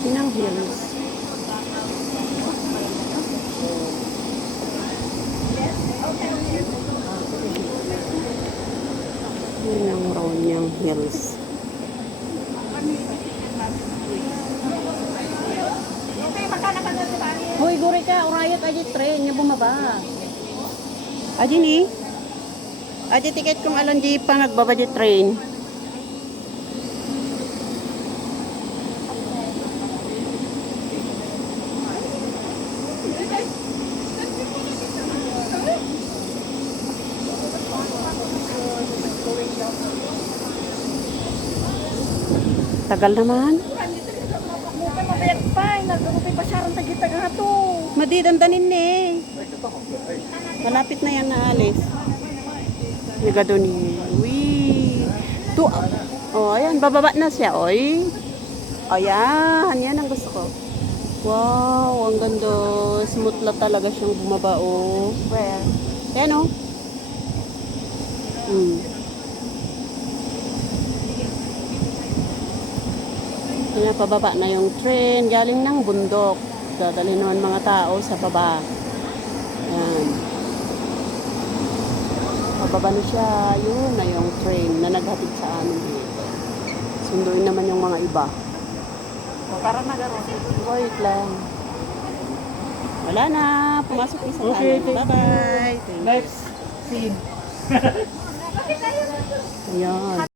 Pinang Hills. Pinang Ronyang Hills. Hoy, guri ka, urayot aja train, niya bumaba. Aji ni? Aji tiket kung alon di pa nagbaba di train. Tagal naman. Mabayag pa, nagkakupay pa siya rin tagitag nga to. Madidandanin ni. Malapit na yan na alis. Nagado ni. Wee. Oh, ayan. Bababa na siya. Oy. Ayan. Yan ang gusto ko. Wow. Ang ganda. Smooth lang talaga siyang bumaba. Oh. Where? Ayan oh. Kaya pababa na yung train. Galing ng bundok. Dadali naman mga tao sa baba. Ayan. Pababa na siya. Yun na yung train na naghatid sa amin dito. Sunduin naman yung mga iba. Para nagaroon. Wait lang. Wala na. Pumasok isa Okay, kanan. Bye-bye. Next scene. Ayan.